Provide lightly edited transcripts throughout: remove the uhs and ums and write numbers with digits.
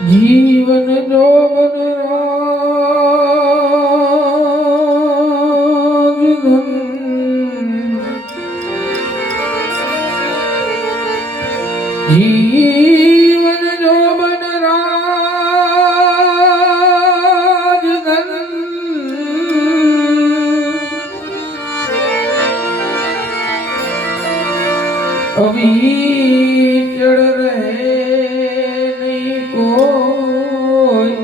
જીવન જોગન જીવન જોગન રાજધન અવિચળ રહે નહીં કોઈ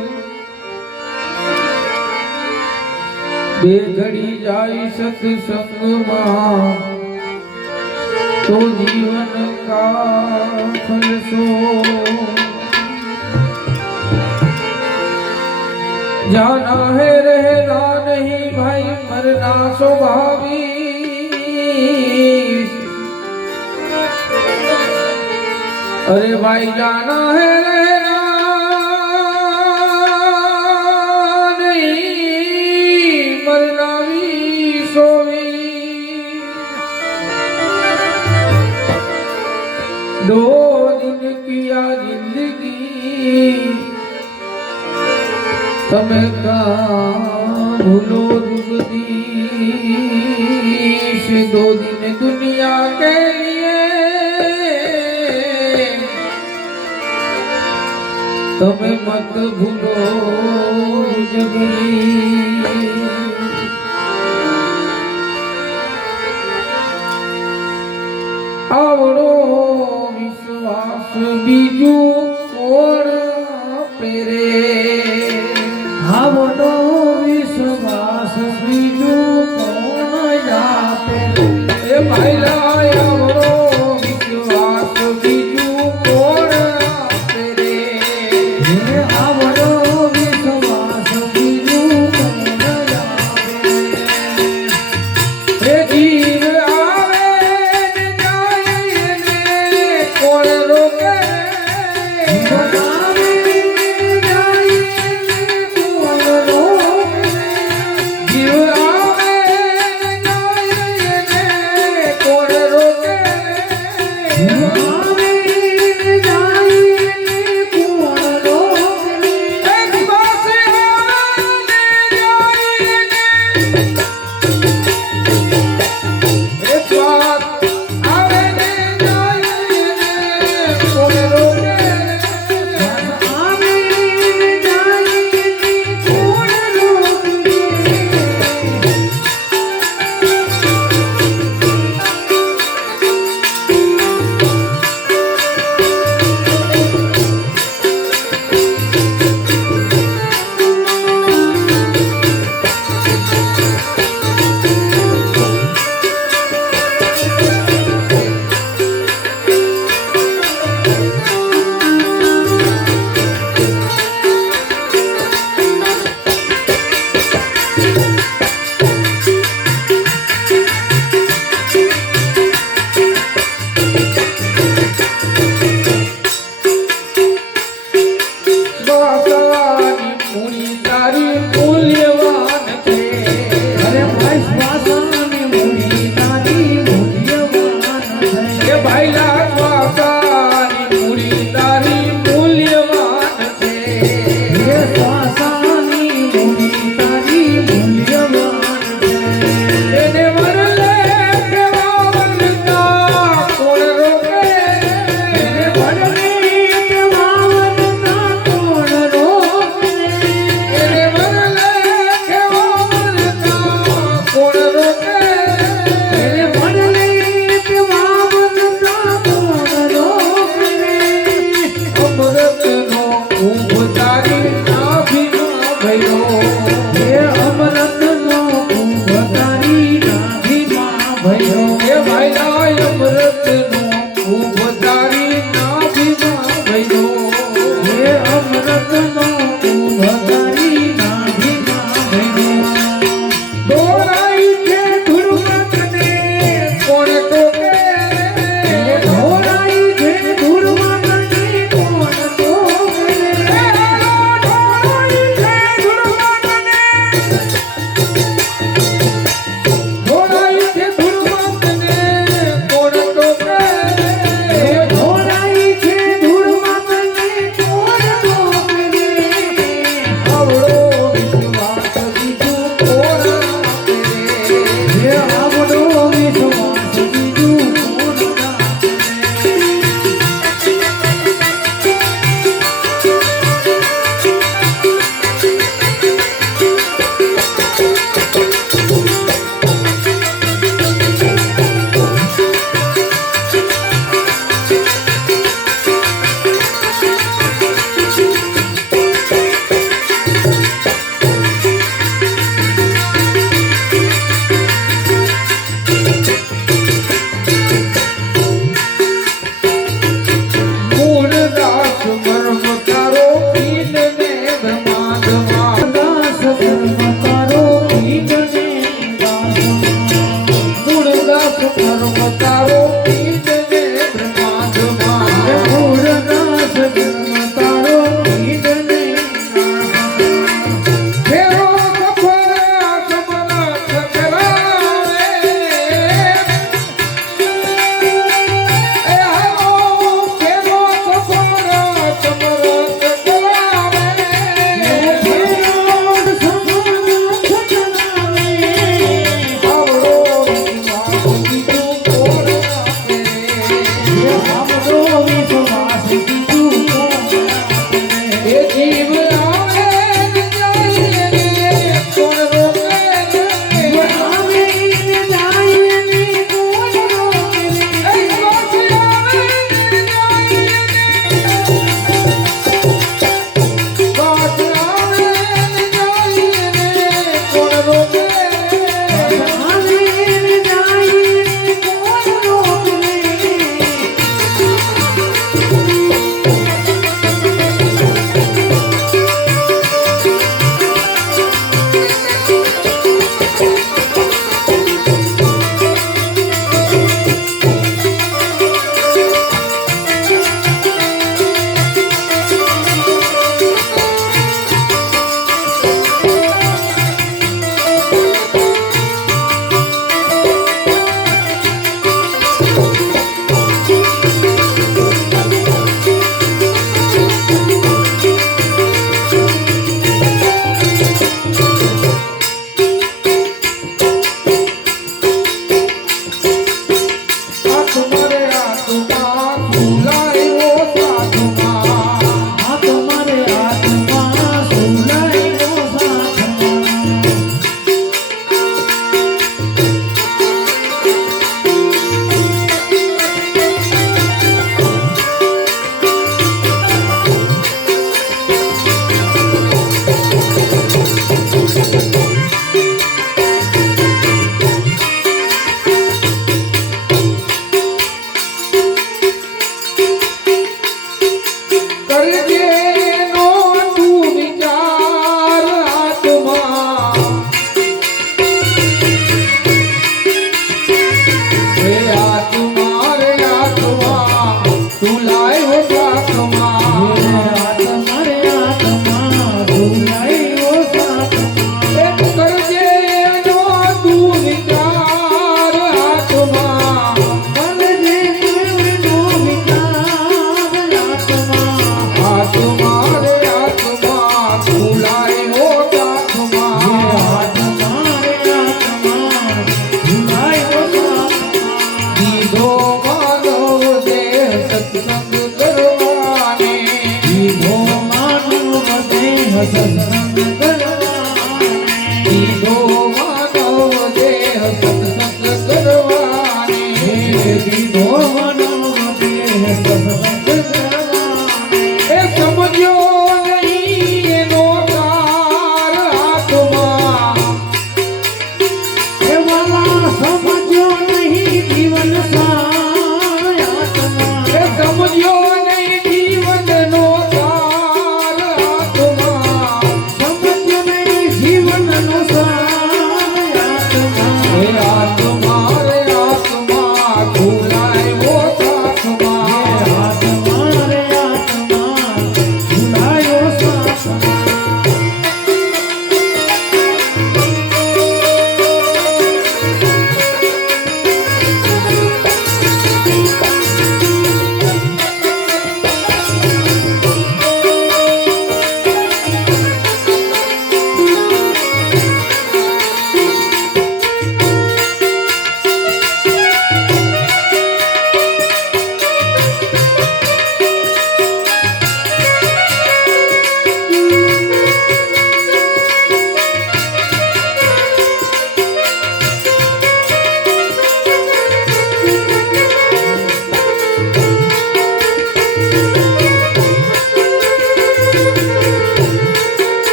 બે ઘડી જાય સત્સંગમાં तो जीवन का फल सो जाना है रहना नहीं भाई मरना स्वाभाविक अरे भाई जाना है रहना नहीं मरना भी सोवी दो दिन किया जिंदगी તમે કા ભૂલો જગદીશ दो दिन दुनिया के लिए તમે મત ભૂલો જગદીશ આવડો વિશ્વાસ બીજું કોણ પેરે આવડો વિશ્વાસ બીજું કોણ આપે એ ભાઈલા આવડો વિશ્વાસ બીજું કોણ પેરે આવડો વિશ્વાસ બીજું કોણ આપે એ જીવ કરજે નો તું વિચાર આત્મા હે આત્મા રે આત્મા તું લાયો સાથમાં આત્મા રે આત્મા તું લાયો સાથમાં એક કરજે નો તું વિચાર આત્મા કરજે નો વિચાર આત્મા આત્મા રે આત્મા તું લાયો સાથમાં આત્મા રે આત્મા તું લાયો સાથમાં દીધો માનવ દેહ સત્સંગ કરવાને દીધો માનવ દેહ સત્સંગ કરવાને દીધો માનવ દેહ સત્સંગ કરવાને દીધો માનવ દેહ સત્સંગ કરવાને એ સમજ્યો નહીં એનો સાર આત્મા એવામાં સમજ્યો નહીં જીવન સાર આત્મા એ સમજ્યો નહીં જીવનનો સાર આત્મા સમજ્યો નહીં જીવનનો સાર આત્મા હે આત્મા રે આત્મા તું લાવ્યો સાથમાં આત્મા રે આત્મા તું લાયો સાથમાં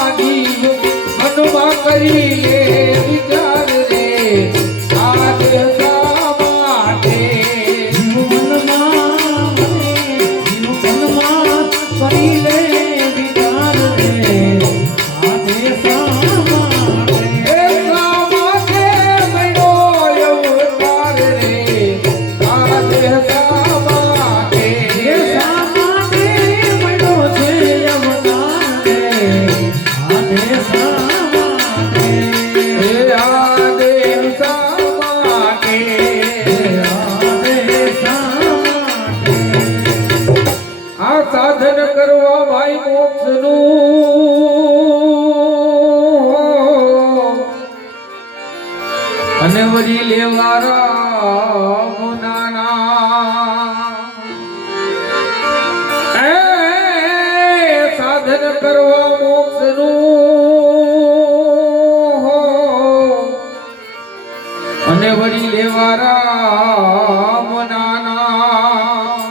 જીવ મનમાં કરી લે વિચાર રે આજ શા માટે જીવનમાં કરી લે વિચાર રે આજે શા માટે એ શા માટે મળ્યો અવતાર રે આજ શા માટે એ શા માટે મળ્યો છે અવતાર રે આજે શા માટે હે આદે શા માટે આજે શા માટે આ સાધન કરવા ભાઈ મોક્ષનું અને વળી લેવા રામ નાના એ સાધન કરવા મોક્ષનું અને વળી લેવા રામ નાના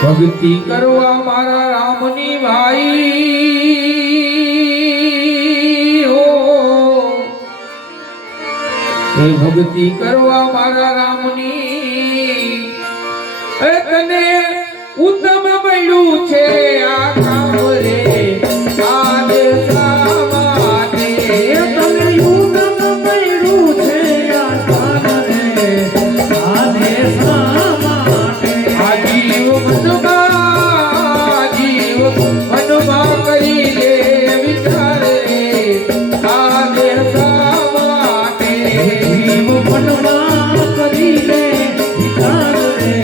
ભક્તિ કરવા મારા રામની ભાઈ હો એ ભક્તિ કરવા મારા રામની એ તને ઉત્તમ મળ્યું છે આ કામ રે આજ શા માટે તને યુગમ મળ્યું છે આ સ્થાન રે આજે શા માટે આ જીવ મનમાં કરી લે વિચાર રે આજ શા માટે જીવ મનમાં કરી લે વિચાર રે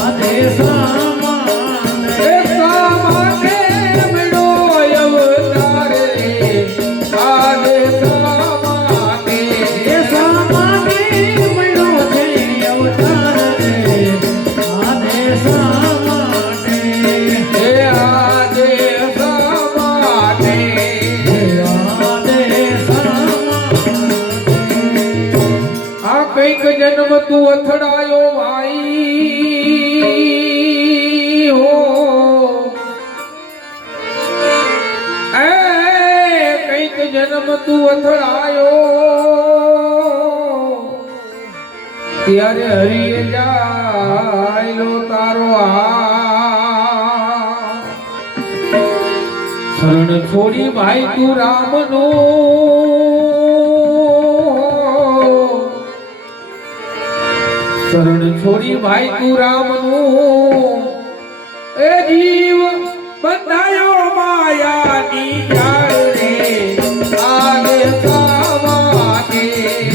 આજે શા માટે તું અથડાયો ભાઈ હો એ કઈક જન્મ તું અથડાયો ત્યારે હરિએ જાયલો તારો શરણ છોડી ભાઈ તું રામનો શરણ છોડી ભાઈ તું રામનું એ જીવ બંધાયો માયાની જાળ રે આગે સાવાગે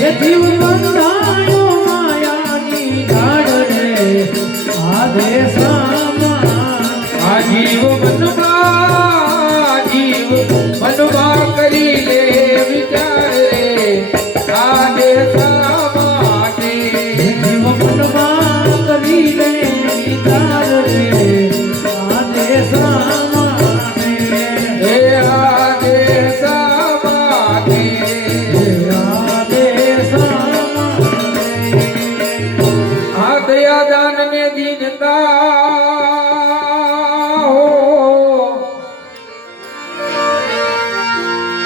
એ જીવ બંધાયો માયાની જાળ રે આગે સામાં આ જીવ મનમાં કરી લે વિચાર રે આગે સાવાગે જીવ મનમાં કરી લે વિચાર રે આગે સામાં એ આગે સાવાગે આગે સામાં આ દયાદાન ને દીનતા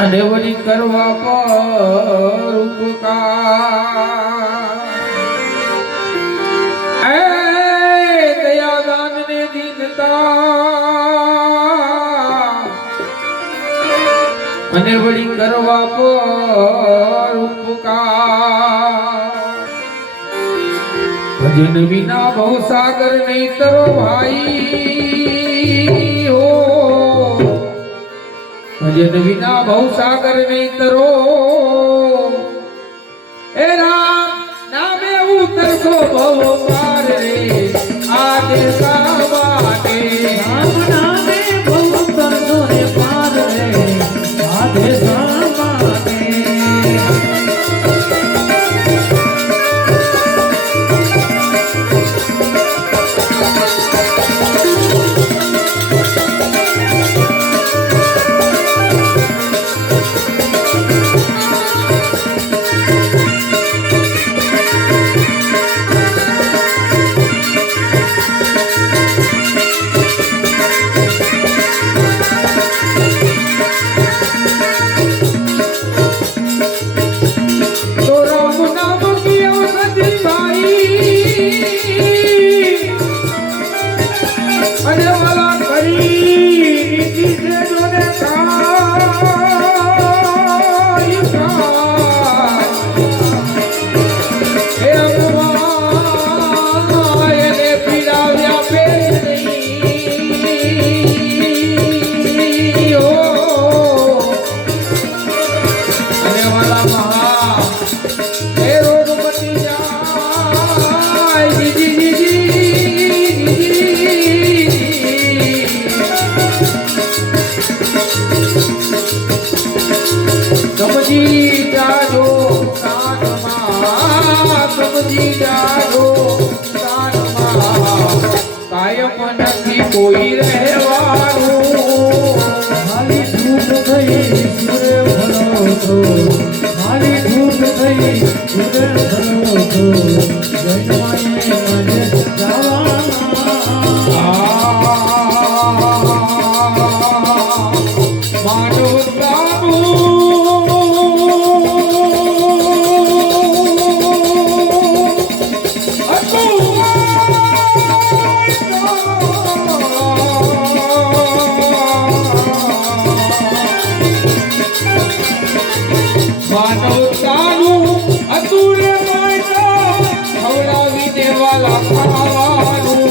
અને વળી કરવા પર ઉપકાર એ દયાદાન ને દીનતા અને વળી કરવા પર ઉપકાર ભજન વિના ભવસાગર નહીં તરો ભાઈ હો ભજન વિના ભવસાગર નહીં તરો એ રામ નામે ઉતરશો ભવ પાર રે આગે સાવાગે રામ નામે બહુ કરતો રે પાર રે આગે સામાને તો રામ નામ કિયો સતી ભાઈ અને વાલા કરી નીતિ છે જોને કાઈ એ અગવા એને પીડાવ્યા પે નહીં હો અને વાલા મહા એ રોગ મટી જાય સમજી જાજો કાનમાં સમજી જાજો કાનમાં કાયમ નથી કોઈ રહેવાનું મારી ધૂપ થઈ સુરે ભરો તો મારી ધૂપ થઈ સુરે ભરો તો જૈનમાને મને માનવતાનું અતુલ્ય ખવડાવી દેવાલા ખાવાનું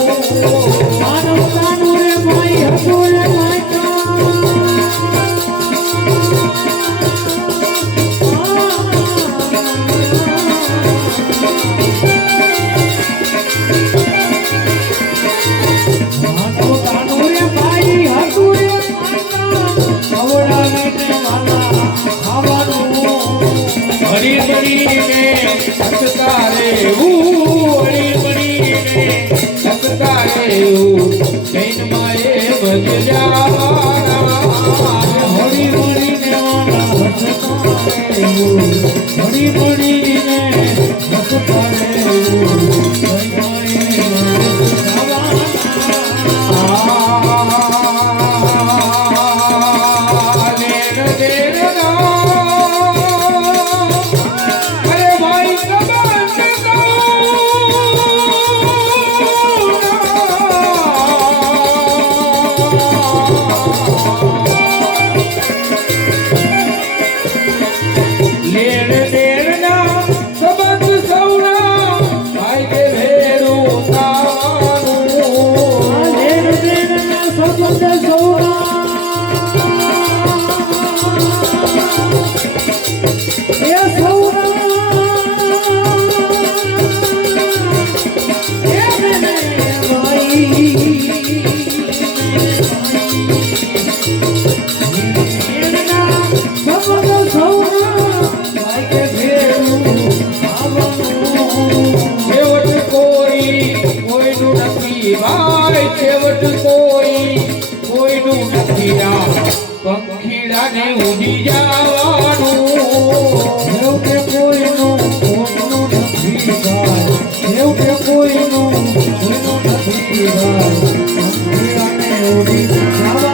માનવતાનું રે માઈ હતું રે માનવતાનું રે માઈ હતું રે ખવડાવીને વાલા ખાવાનું હરી બળીને હસતા રહેવું હરી બળીને હસતા રહેવું જૈન માએ ભજ્યા હળી મળીને વાલા હસતા રહેવું હળી મળીને હસતા રહેવું ઉડી જવાનું એવું કે કોઈનું કોઈનું નથી ભાઈ એવું કે કોઈનું નથી ભાઈ અંધેરાને ઉડી જવાનું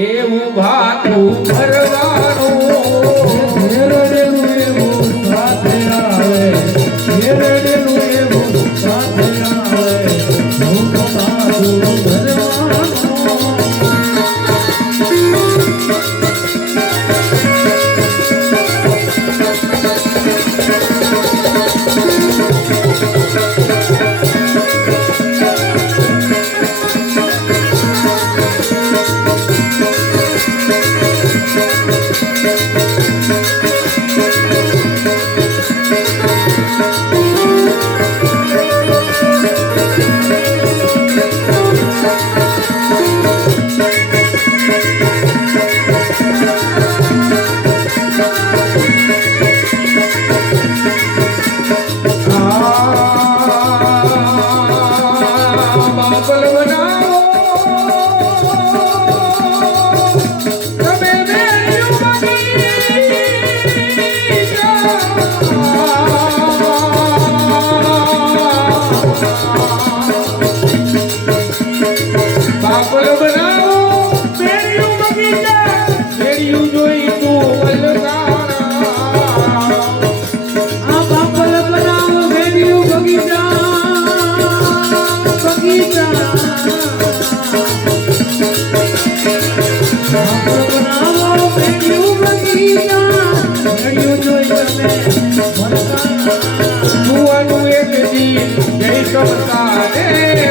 એવું ભાતું ભરવાનું Thank you. બાપલ બનાવો મેળ્યું બગીચા મેળ્યું જોઈ તું વલગાણા આ બાપલ બનાવો મેળ્યું બગીચા બગીચા બાપલ બનાવો મેળ્યું બગીચા મેળ્યું જોઈ તમે વલગાણા કુવાનું એક દિન જય કમતાને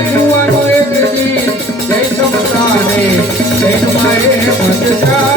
કુવાનું એક દિન જય કમતાને જય મારે મત જા